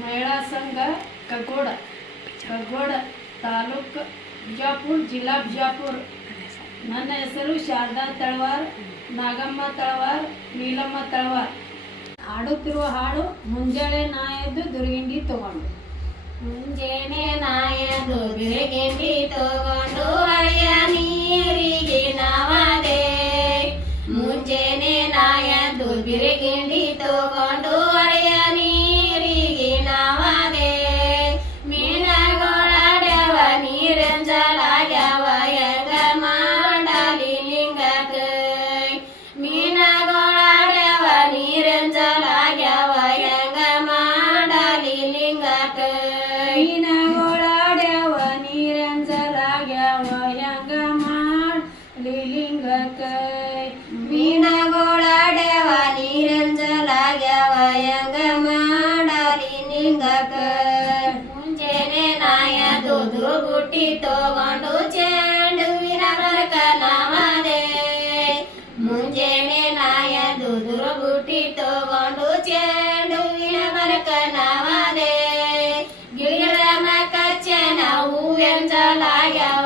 ಮಹಿಳಾ ಸಂಘ ಕಗ್ಗೋಡ. ಕಗ್ಗೋಡ ತಾಲೂಕು ಬಿಜಾಪುರ, ಜಿಲ್ಲಾ ಬಿಜಾಪುರ. ನನ್ನ ಹೆಸರು ಶಾರದಾ ತಳವಾರ್, ನಾಗಮ್ಮ ತಳವಾರ್, ನೀಲಮ್ಮ ತಳವಾರ್. ಆಡುತ್ತಿರುವ ಹಾಡು, ಮುಂಜಾನೆ ನಾಯದ್ದು, ದುರ್ಗಿಂಡಿ ತಗೊಂಡು. ಮುಂಜಾನೆ ನಾಯದು ದುರ್ಗಿಂಡಿ ತಗೊಂಡು ಹಳೆಯ ನೀರಿಗೆ ನಾವದೆ. ಮುಂಜಾನೆ ನಾಯದು ಬಿರುಗಿಂಡಿ ತಗೊಂಡು ಮಾಡ್ಲಿ ಲಿಂಗಕ್ಕ ಮೀನಗೊಳಡ್ಯವ ನೀರಂಜಲಾಗ್ಯವ ಯಂಗ ಮಾಡಲಿ ಲಿಂಗಕ್ಕ ಮುಂಜಾನೆ ನಾಯದು ದುರ್ಗುಟ್ಟಿ ತಗೊಂಡು ಚೆಂಡುವಿನ ಬರಕ ನಾವದೆ ಮುಂಜಾನೆ ನಾಯದು ದುರ್ಗುಟ್ಟಿ ತಗೊಂಡು ಚೆಂಡುವಿನ ಬರಕ ನಾವದೆ ಗಿಳಿರಮ ಕಚ್ಚನ ಹೂವೆಂಜಲಾಗ್ಯವ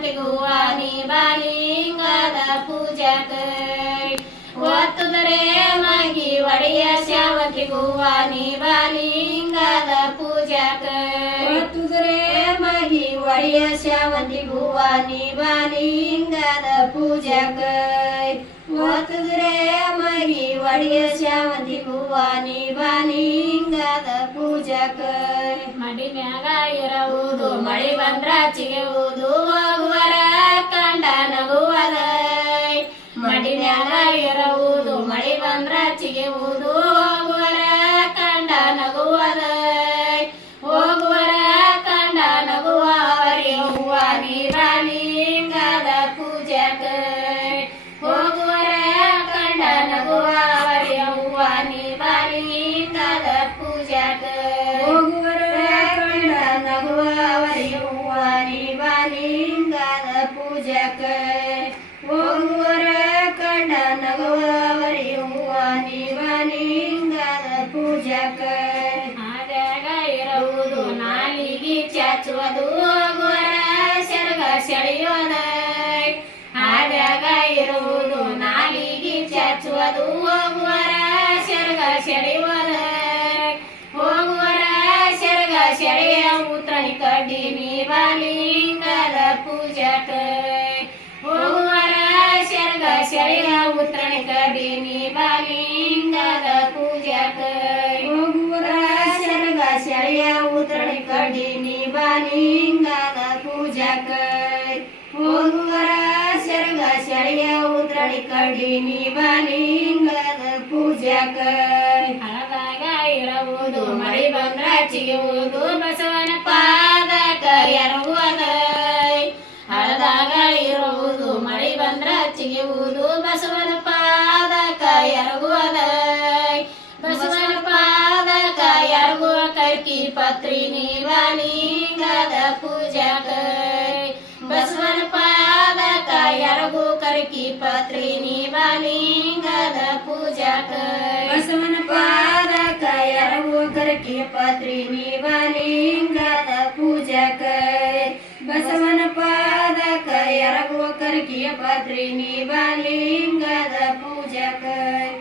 ಶ್ಯಾಮತಿ ಹೂವ ನೀ ಬಾಲಿಂಗದ ಪೂಜಕ ಒತ್ತುದರೆ ಮಗಿ ಒಡೆಯ ಶ್ಯಾಮತಿ ಹೂವ ನೀ ಬಾಲಿಂಗದ ಪೂಜಕ ಒತ್ತುದರೆ ಮಗಿ ಒಡೆಯ ಶ್ಯಾಮತಿ ಹೂವ ನೀ ಬಾಲಿಂಗದ ಪೂಜಕ ಒತ್ತುದರೆ ಮಗಿ ಒಡೆಯ ಶ್ಯಾಮತಿ ಹೂವ ನೀ ಬಾಲಿಂಗದ ಪೂಜಕ ಮಡಿ ಮ್ಯಾಗ ಇರುವುದು ಮಳಿ ಬಂದ್ರ ಚಿಗುವುದು, ಹೋಗುವರ ಕಂಡ ನಗುವದ ಮಡಿ ಮ್ಯಾಗ ಇರುವುದು ಮಳಿ ಬಂದ್ರ ಚಿಗುವುದು ಪೂಜಕ ಹೋಗುವರ ಕಂಡ ನಗುವ ನೀವ ನೀರಾಲಿಂಗದ ಪೂಜಕ ಆದಾಗ ಇರುವುದು ನಾಲಿಗೆ ಚಾಚುವುದು, ಹೋಗುವರ ಸೆರಗ ಸೆಳೆಯೋದ? ಆದಾಗ ಇರುವುದು ನಾಲಿಗೆ ಚಾಚುವುದು, ಹೋಗುವರ ಸೆರಗ ಸೆಳೆಯೋದ? ಹೋಗುವರ ಸೆರಗ ಸೆಳೆಯ ಉತ್ರಣಿ ಕಡ್ಡಿ ನೀವಾಲಿಂಗದ ಪೂಜಕ ಹೋಗುವರ ಸೆರಗ ಸೆಳೆಯ ಉತ್ರಣಿ ಕಡ್ಡಿ ನೀವಾಲಿಂಗದ ಪೂಜಕ ಹೋಗುವರ ಸೆರಗ ಸೆಳೆಯ ಉತ್ರಣಿ ಕಡ್ಡಿ ನೀವಾಲಿಂಗದ ಪೂಜಕ ಹೋಗುವರ ಸೆರಗ ಸೆಳೆಯ ಉತ್ರಣಿ ಕಡ್ಡಿ ನೀವಾಲಿಂಗದ ಪೂಜಕ ಹಳದಾಗ ಇರುವುದು ಮಳಿ ಬಂದ್ರ ಚಿಗುವುದು ಬಂದ್ರ ಚಿಗುವುದು ಬಸವನ ಪಾದಕ ಎರಗುವದ ಬಸವನ ಪಾದಕ ಎರಗುವ ಕರ್ಕಿ ಪತ್ರಿ ನೀವಾಲಿಂಗದ ಪೂಜಕ ಬಸವನ ಪಾದಕ ಎರಗು ಕರ್ಕಿ ಪತ್ರಿ ನೀವಾಲಿಂಗದ ಪೂಜಕ ಬಸವನ ಪಾದಕ ಎರಗು ಕರ್ಕಿ ಪತ್ರಿ ನೀವಾಲಿಂಗದ करके पत्रिनी बलिंगद पूजक।